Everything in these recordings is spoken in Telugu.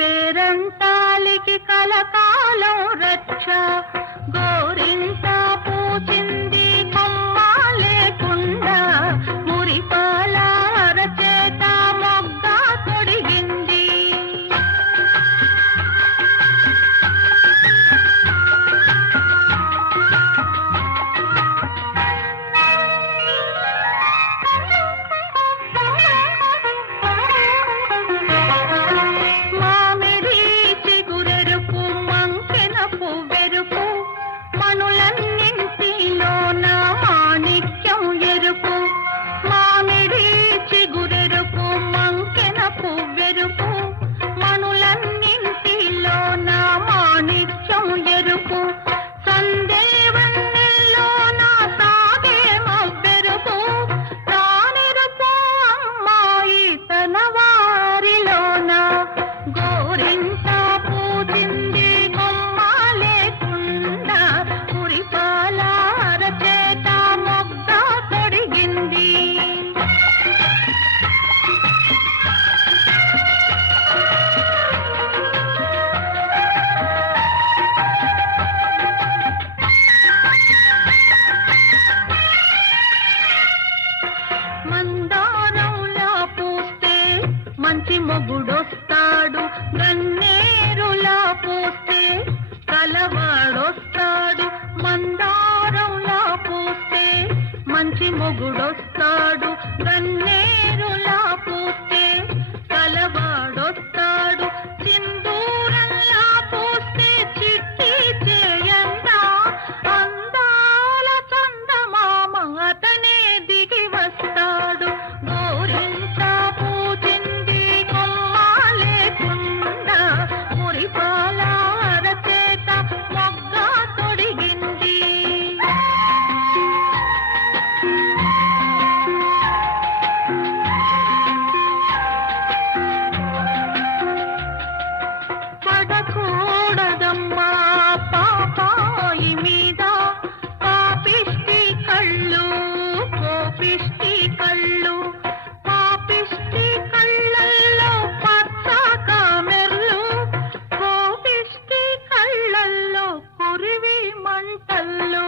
పేరంటాలికి కలకాలం రక్ష గోరింట పూచింది కొమ్మ లేకుండా మురిపాల అరచేత మొగ్గ తొడిగింది. మంచి మొగుడొస్తాడు, గన్నేరులా పోస్తే కలవాడొస్తాడు. మందారంలా పోస్తే మంచి మొగుడొస్తాడు, గన్నేరులా పోస్తే కలవాడొస్తాడు. సింధూరంలా పోస్తే చిట్టి చేయండా అందాల చందమామ అతనే దిగి వస్తాడు. గోరింట పడకూడదమ్మా పాపాయి మీద పాపిష్టి కళ్ళు, కోపిష్టి కళ్ళు. పాపిష్టి కళ్ళల్లో పచ్చ కామెర్లు, కోపిష్టి కళ్ళల్లో కురివి మంటల్లో.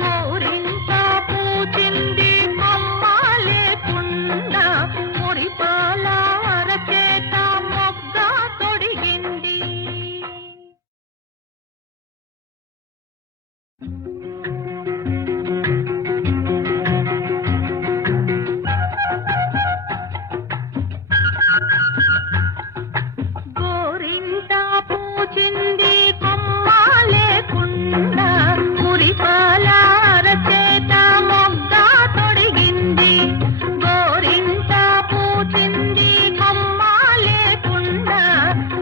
గోరింట పూచింది కొమ్మ లేకుండా మురిపాల అరచేత మొగ్గ తొడిగింది. గోరింట పూచింది కొమ్మ లేకుండా మురిపాల అరచేత మొగ్గ తొడిగింది. గోరింట పూచింది కొమ్మ లేకుండా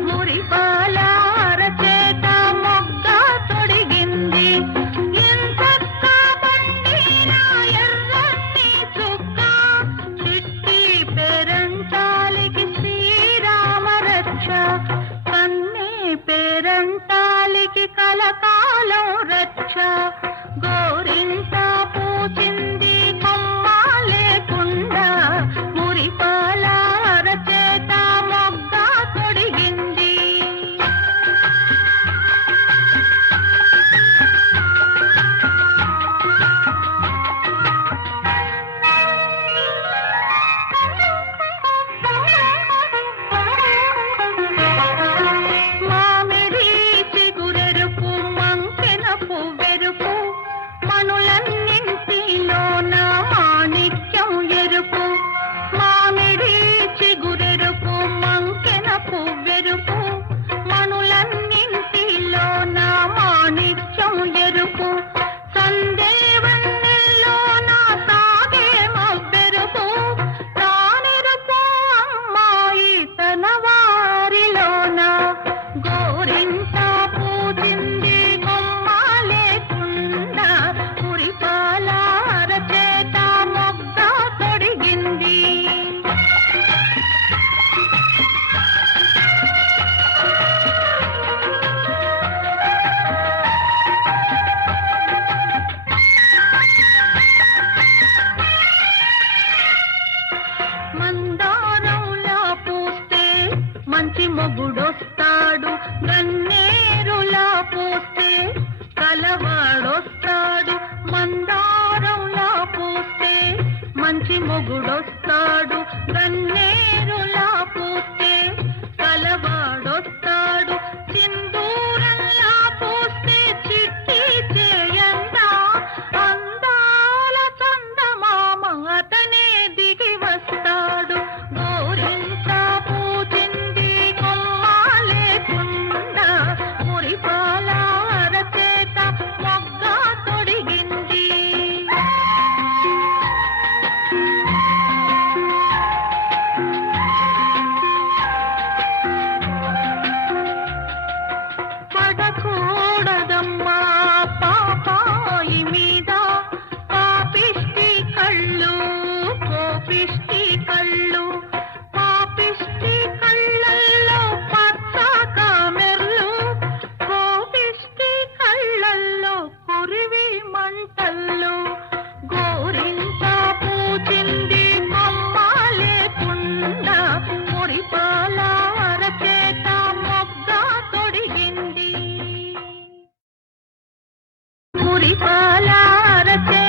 మురిపాల అరచేత మొగ్గ తొడిగింది. ఎంతక్క పండిన ఎర్రని చుక్క చిట్టి పేరంటాలికి శ్రీరామ రక్ష. కన్నే పేరంటాలికి కలకాలం రక్ష. గోరింట పూచింది కొమ్మ లేకుండా మురిపాల అరచేత మొగ్గ తొడిగింది. మామిడి చిగురెరుపు మంకెన పువ్వెరుపు మనులన్నీ మంచి మొగుడొస్తాడు గన్నేరులా పూస్తే, కలవాడొస్తాడు సింధూరంలా పూస్తే, చిట్టి చేయందా అందాల చందమామ అతనే దిగి వస్తాడు. గోరింట పూచింది కొమ్మ లేకుండా, మురిపాల అరచేత మొగ్గ తొడిగింది. పడకూడదమ్మా పాపాయి మీద పాపిష్టి కళ్ళు, కోపిష్టి కళ్ళు, పాపిష్టి కళ్ళల్లో పచ్చ కామెర్లు, కోపిష్టి కళ్ళల్లో కురివి మంటల్లో. గోరింట పూచింది కొమ్మ లేకుండా, మురిపాల అరచేత మొగ్గ తొడిగింది. మురిపాల అరచేత